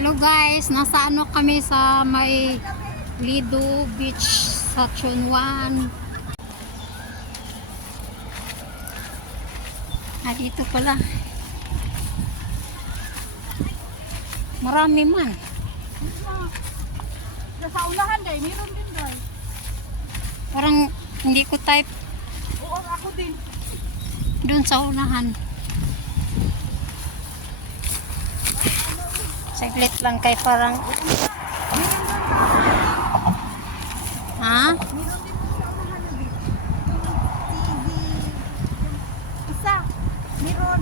Hello guys, nasa ano kami sa may Lido Beach sa Chonwan. Dito pala. Marami man. Sa unahan day, meron din day. Parang hindi ko type Oo, ako din. dun sa unahan. Saglit lang kay parang ha? Meron din sa unahan na din. Isa, meron.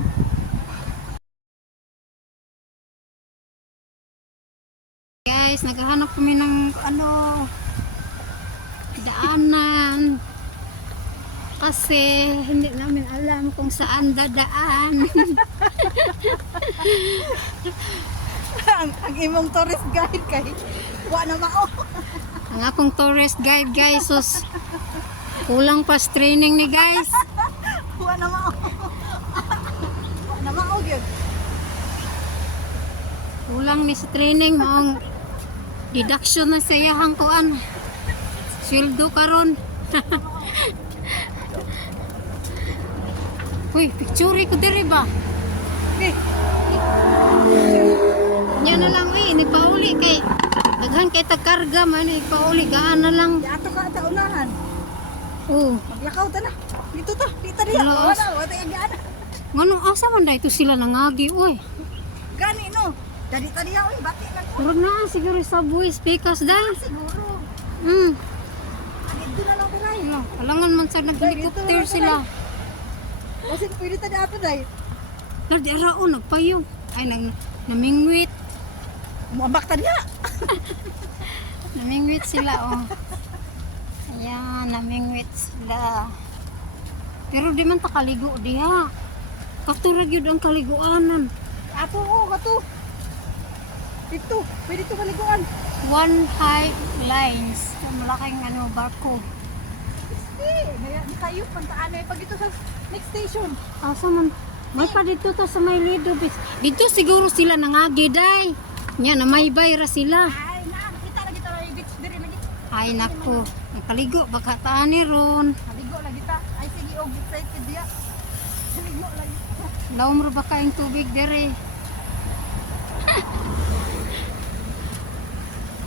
Guys, naghahanap kami ng daanan kasi hindi namin alam kung saan dadaan. ang imong tourist guide kay wa na mao. Ang akong tourist guide guys, sus kulang pa sa training ni guys. Wa na mao. Wa na mao gyud. Kulang ni sa training, ang deduction na sa iyahang kuan. Sweldo karon. Uy, picture ko diri ba? Eh, Nya na lang ni pauli kay daghan kay tagkarga man pauli gaan na lang. di ato ka sa unahan. Oh, Maglakaw ta na. Dito ta, dito diha. Hello. Wa ta gaan. ngano asa man dayto sila nangagi oy. Gani no. Dadi ta diha oy, bati lang ko. Pero na siguro subway speakers dahil. Siguro. Dito na lang tayo. Ano, alangan man sa nag-helicopter sila. Kasi pwede ta ato day. Di araon nagpayong. Ay namingwit. Muambak ta diha. Namingwit sila oh. Ayan, namingwit sila. Pero di man takaligo diha. Katurag yun ang kaliguanan. Ato oh, kato. Dito, pwede to maliguan. One high lines. Malaking barko. Di kayo pantaan eh pag ito sa next station. Asa man? May pa dito to sa may Lido Beach. Dito siguro sila nangagi day. Nya na may bayra sila. Ay, na, kita lagi ta yung beach dire lagi. Ay nako, nakaligo baka taani ron. Maligo lagi ta. Ay sige og excited dia. Maligo lagi. Laom ro baka yung tubig dire.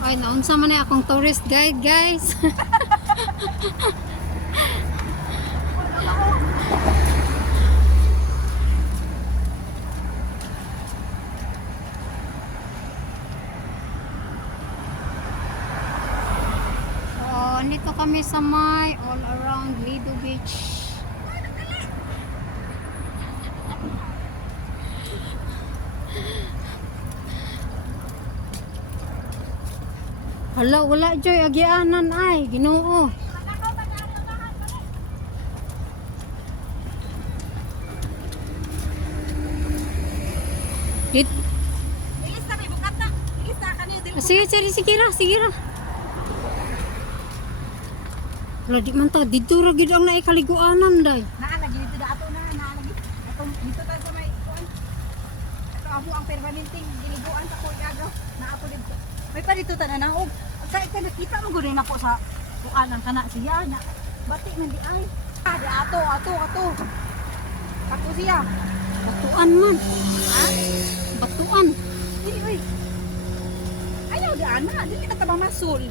Ay, naunsa man na akong tourist guide, guys. So, nito kami sa may all around Lido Beach. Hala, wala joy agianan ay, Ginoo. Dit, Ilis na kay bukat na. Ilis na kaniyo dili. sige ra. Hala, di man ta dito ra gid ang naikaliguanan day. Naa lagi dito da ato na, naa lagi. Ato dito ta sa may kuan. Ato amo ang permanenteng diliguan sa koy agaw. Naa po dito. May pa dito ta na naog. Kaya ka nakita mo gud na ko sa kuan ang kana siya na. Bati man di ay. Ah, di ato. Ako siya. Batuan man. Ha? Batuan. Uy. Ayaw di ana, dili ka tabang masul.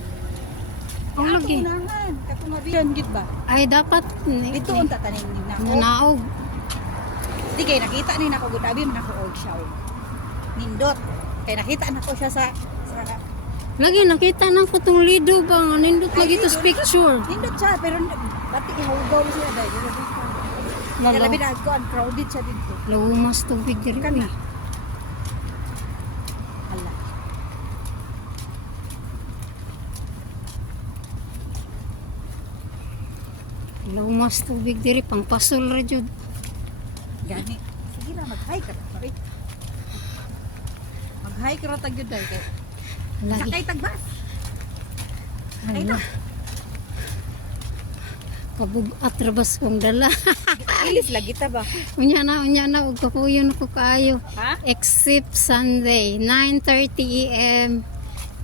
Ang lagi. Unahan, katong mabiyan gid ba? Ay dapat Dito unta tanin ni nako. nanaog. Di kay nakita ni nako gud abi man ako og siya. Nindot. Kay nakita nako siya sa Lagi nakita nang kutong Lido ba nga nindot lagi Ay, to Lido. picture. nindot siya pero bati ihugaw siya dai. Lalo. Labi na ko ang crowded siya dito. Lumas tubig diri Kana. eh. Hala. Lumas tubig diri pang pasol ra jud. Gani. Sige na mag-hike ka pare. Mag-hike ra tag jud dai kay. Lagi. Sakay tagbas. Ay Hala. na. kabugat rabas kong dala. Ilis lagi ta ba? unya na ug kapuyon ako kaayo. Ha? Except Sunday 9:30 AM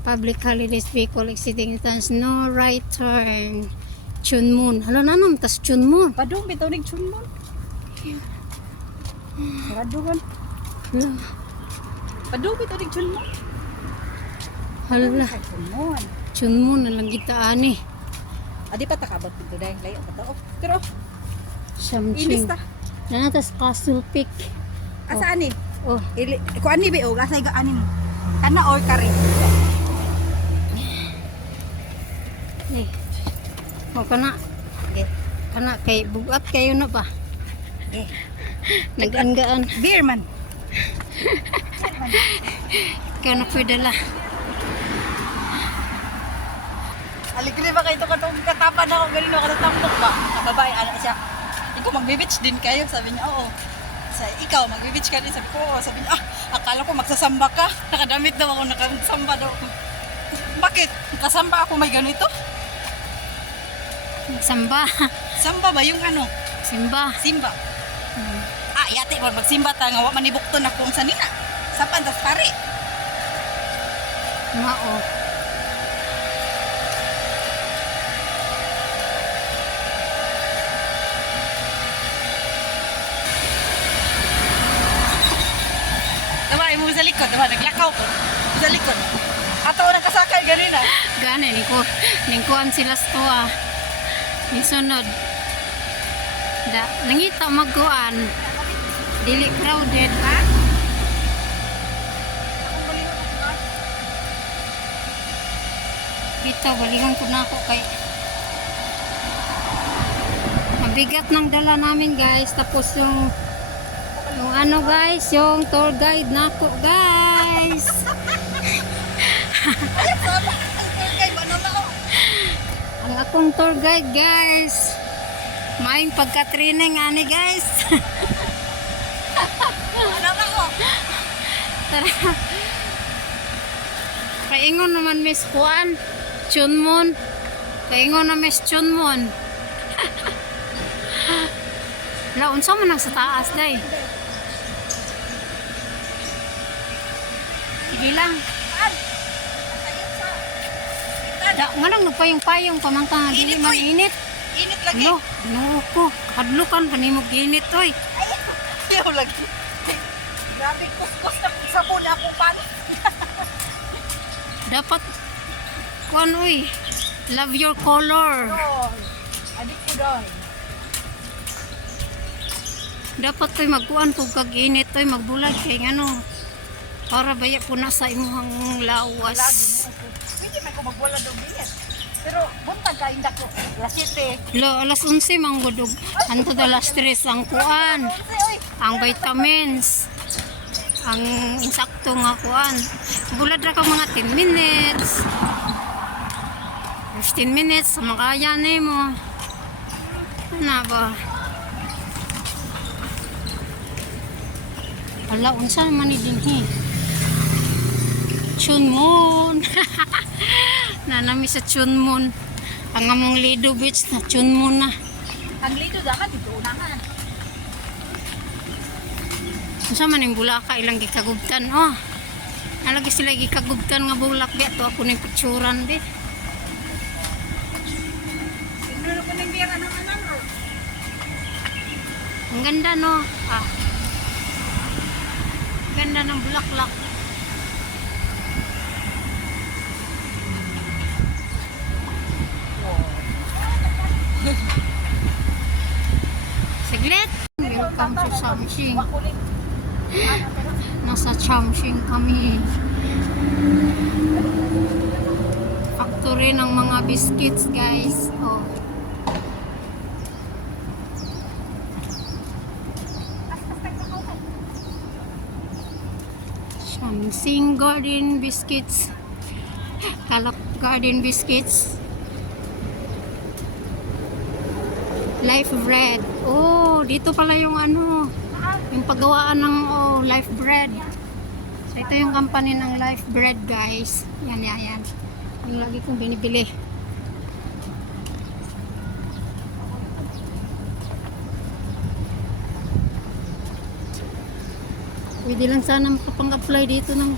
public holidays vehicle exiting entrance no right turn. Chunmun. Hala nanom tas Chunmun. Padung bitaw ning chunmon. Saraduhan. Hala. Padung bitaw ning chunmon. Hala. Ay, chunmon. Chunmun na lang kita ani. Adi pa takabot dito dahil layo pa to. Pero ilis Shamching. ta. Nanatas Castle Peak. Asa ani? Oh, Ko ani be og asa iga ani mo. Kana or kare. eh. O kana. Okay. Kana kay bugat kayo na ba? Okay. Nag-anggaan. Beer man. Kaya na pwedala. Aligli ba kayo katong katapan ako galing no katatampok ba? Kababay ana siya. Ikaw magbibitch din kayo sabi niya oo. Sa ikaw magbibitch ka din sabi ko oo. Sabi niya akala ko magsasamba ka. Nakadamit daw ako nakasamba daw ako. Bakit? Kasamba ako may ganito? Samba. Samba ba yung ano? Simba. Simba. Yati mo magsimba ta nga wa manibukton na kung sanina. Sapan tas pare. Mao. Tama mo sa likod, tama naglakaw ko. Sa likod. Ato na kasakay ganina. Gani ni kuan sila sa tuwa. Ni sunod. Nangita magkuan. Dili crowded ba? Dito balikan ko na ako kay mabigat ng dala namin guys. Tapos yung ano guys, yung tour guide na ako guys. Ang akong tour guide guys. Maing pagka-training ani guys. Tara. Kaingon naman Miss Juan. Chunmon. Kaingon na Miss Chunmon. Laon sa man ang sa taas day. Sige lang. Nga lang nagpayong-payong pamangka nga dili man init. Init lagi. Lo, no ko. Kadlukan kanimog init oy. Ayaw lagi. Grabe kuskus na sa muna ako pan. Dapat kuan oy. Love your color. Adik ko doon. Dapat toy magkuan pug kag init toy magbulag kay ngano. Para baya po na sa imuhang lawas. Pwede man ko magwala daw bilis. Pero buntag ka indak ko. Lasite. Lo, alas 11 manggudog. Anto alas 3 ang kuan. Ang vitamins. Ang insakto nga kuan. Bulad ra ka mga 10 minutes. 15 minutes makaya nimo. Ano ba? Ala, unsa man ni dinhi? Chunmun. Nanami sa Chunmun. Ang among Lido Beach na Chunmun na. Ang lito dapat dito unahan. Unsa man ning bulaka ilang gikagubtan oh. Nalagi sila gikagubtan nga bulak di ato ako ning picturean di. Ano ko nang biyara ng anan ro? Ang ganda no. Ganda ng bulaklak. Saglit. Welcome to Shamshing. Nasa Shamshing kami. Factory ng mga biscuits guys. Oh. Shamshing Garden Biscuits. Kalak Garden Biscuits. Life bread. Oh, dito pala yung ano, yung paggawaan ng life bread. So ito yung company ng life bread, guys. Yan, yan, yan. Yung lagi kong binibili. Pwede lang sana makapang-apply dito ng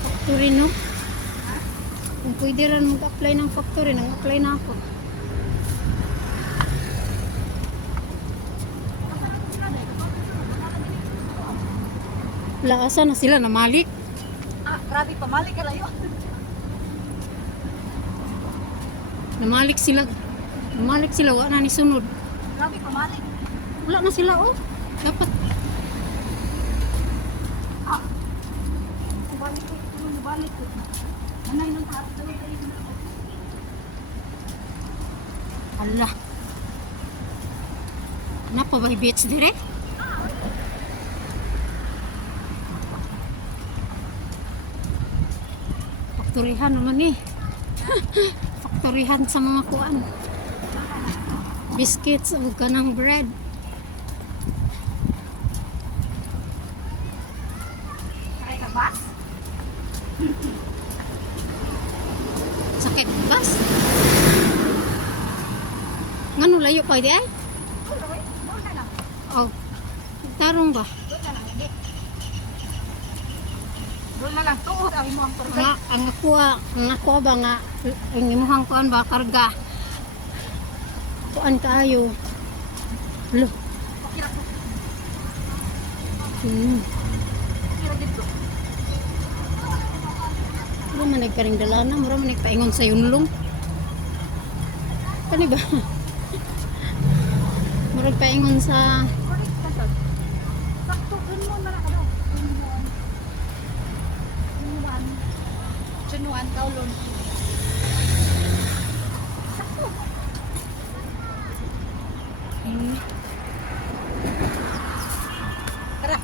factory, no? Kung pwede rin mag-apply ng factory, nang-apply na ako. Wala, asa na sila namalik. Ah, grabe, pamali ka layo. Namalik sila. Namalik sila, wala na ni sunod. Grabe, pamali. Wala na sila, oh. Dapat. Ah. Balik ko, balik ko. Manay ng taas daw kayo. Allah. Napa ba beach dire? Faktorihan naman eh. Faktorihan sa mga kuan. Biscuits o kanang bread. Kaya ka bas? Sakit bus. Ngano layo pa di ay? Doon na lang. Oh. Tarong ba? Doon na lang. Hindi. Doon na lang. Tuod ang imo ang permit. Ang ako ba nga ang imuhang kuan ba karga. Kuan kaayo. Lo. Pakira ko. Pakira dito. Wala man nagkaring dalana, mura man nagpaingon sa yunlong. Kani ba? Mura paingon sa Balik ka doon. Sakto, dun mo na ka daw. Chunuan, kaulon. Sakto. Tara.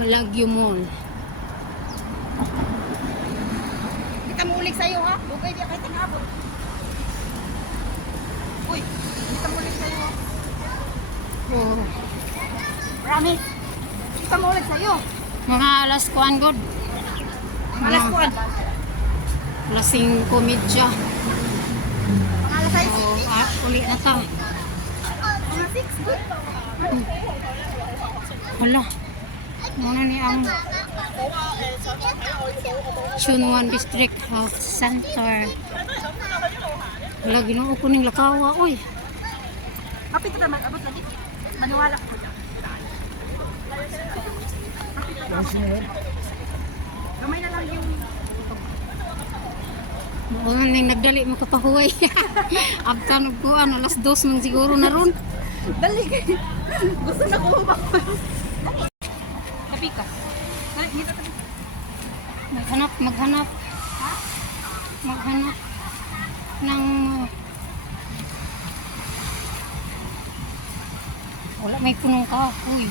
Balagyo Mall. Kita mo ulit sa'yo ha. Bukay di kahit tingabot. Uy, kita mo ulit sa'yo. Oh, Promise. Kita mo ulit sa'yo. mga alas kuan god. Malas ko. Lasing komedya. Pangalas sa'yo. Oh, uli na ta. Mga 6. Good. Wala. Muna ni ang Chunwan District Health Center. Wala, ginoo ko ning lakawa, oy. Kapit ka naman. Abot lagi. Maniwala ko. Gamay na lang yung... Mga ning nagdali mo kapahuway. Abta nagkuan, alas 2 man siguro na ron. Dali kayo. Gusto na ko ba? Kapit ka. Dali, dito tabi. Maghanap ng wala may punong kahoy.